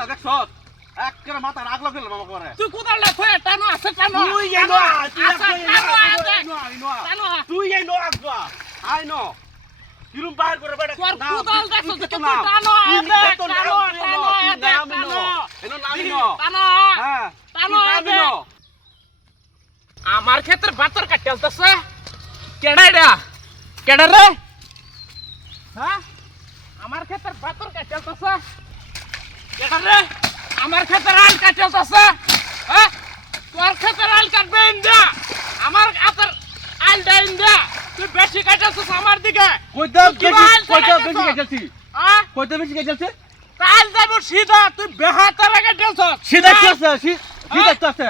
কোদালটা দেখছস একের মাথা রাগ লাগল মামা করে তুই কোদালটা থয়ে টানো আছে টানো তুই এই নো তুই এই নো আগবা আই নো কিরম বাইর করে বেটা তোর কোদাল দেখছস তুই টানো এনো নামি নো টানো হ্যাঁ টানো নামি নো আমার ক্ষেত্রে বাতর কাটলতেছে কেডাইডা কেডা রে হ্যাঁ আমার ক্ষেত্রে বাতর কাটলতেছে কেডা রে আমার ক্ষেত্রে আল কাটলতেছে হ্যাঁ তোর ক্ষেত্রে আল কাটবে ইন্দা আমার ক্ষেত্রে আল দেন ইন্দা তুই বেশি কাটলছিস আমার দিকে কইতা বেশি গেছছি হ্যাঁ কইতা বেশি গেছছে কাল যাব সিধা তুই বেহাতারে কাটলছস সিধা কি আছে সিধা কি আছে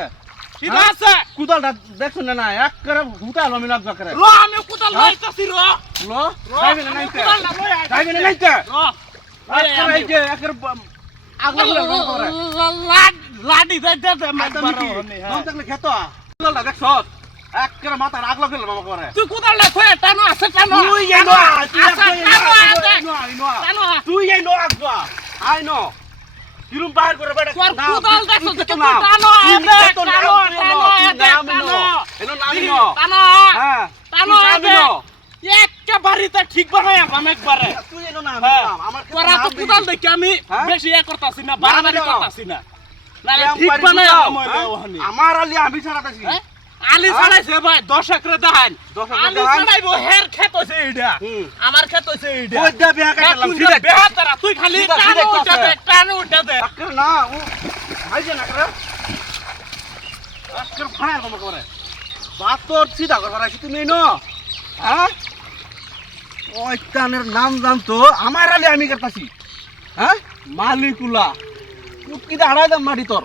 সিধা আছে কোদালটা দেখছ না একের হুতা আমি লাগ করে র আমি কোদাল লইতাছি র লো যাইবে না নাইতে যাইবে না নাইতে একের এই যে একের আগলা লাগল করে লাডি দে দে দে নাম থাকলে খেত কোদালটা দেখছস একের মাথা রাগ লাগল মামা করে তুই কোদালটা থয়ে টানো আছে টানো তুই এই নো তুই এই নো আগবা আই নো কিরম বাইর করে বেটা তোর কোদাল দেখছস তুই টানো এনো নামি নো টানো হ্যাঁ টানো একটা বাড়িতে ঠিক বানায় আম একবারে তুই এনো না আমার তোরা তো কোদাল দেখি আমি বেশি করতাছি না বাড়াবাড়ি করতাছি না নালে ঠিক ঠিক বানায় বানায় আম ওখানে আমার আলি আমি ছাড়াতাছি আলি ছাড়াইছে ভাই 10 একরে দেখান 10 একরে আলি দেখান। ছাড়াইবো হের ক্ষেত হইছে এইটা আমার ক্ষেত হইছে এইটা কই দে বিয়া কাটলাম তুই সিধা বেহা তারা তুই খালি সিধা, টানো সিধা উঠা দে টানো উঠা দে আক্কের না ও আইছে না করে আক্কের ফাড়া কম করে বাতর সিধা করবার আইছি তুমি নো হ্যাঁ ওই কানের নাম জানতো আমার আলি আমি করতাছি হ্যাঁ মালিকুলা কুটকি দা হারাই দাম মাটি তোর